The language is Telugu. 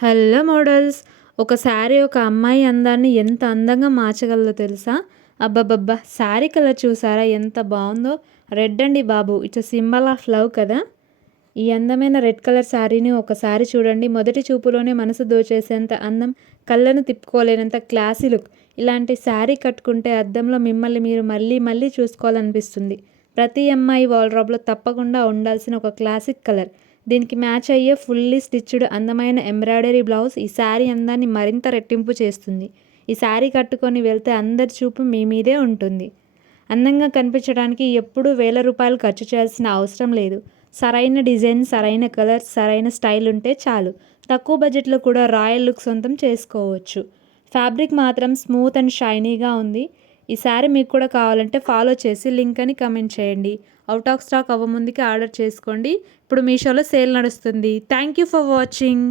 Hello models. ఒక శారీ ఒక అమ్మాయి అందాన్ని ఎంత అందంగా మార్చగలదో తెలుసా? అబ్బబ్బబ్బా! శారీ కలర్ చూసారా ఎంత బావుందో? రెడ్ అండి బాబు. ఇట్స్ సింబల్ ఆఫ్ లవ్ కదా! ఈ అందమైన రెడ్ కలర్ శారీని ఒకసారి చూడండి. మొదటి చూపులోనే మనసు దోచేసేంత అందం, కళ్ళను తిప్పుకోలేనంత క్లాసీ లుక్. ఇలాంటి శారీ కట్టుకుంటే అద్దంలో మిమ్మల్ని మీరు మళ్ళీ మళ్ళీ చూసుకోవాలనిపిస్తుంది. ప్రతి అమ్మాయి వార్డ్రోబ్‌లో తప్పకుండా ఉండాల్సిన ఒక క్లాసిక్ కలర్. దీనికి మ్యాచ్ అయ్యే ఫుల్లీ స్టిచ్డ్ అందమైన ఎంబ్రాయిడరీ బ్లౌజ్ ఈ శారీ అందాన్ని మరింత రెట్టింపు చేస్తుంది. ఈ శారీ కట్టుకొని వెళ్తే అందరి చూపు మీ మీదే ఉంటుంది. అందంగా కనిపించడానికి ఎప్పుడూ ₹1000 ఖర్చు చేయాల్సిన అవసరం లేదు. సరైన డిజైన్, సరైన కలర్, సరైన స్టైల్ ఉంటే చాలు. తక్కువ బడ్జెట్‌లో కూడా రాయల్ లుక్ సొంతం చేసుకోవచ్చు. ఫ్యాబ్రిక్ మాత్రం స్మూత్ అండ్ షైనీగా ఉంది. ఈ శారీ మీకు కూడా కావాలంటే ఫాలో చేసి లింక్ అని కామెంట్ చేయండి. ఔట్ ఆఫ్ స్టాక్ అవ్వముందుకే ఆర్డర్ చేసుకోండి. ఇప్పుడు మీషోలో సేల్ నడుస్తుంది. Thank you for watching.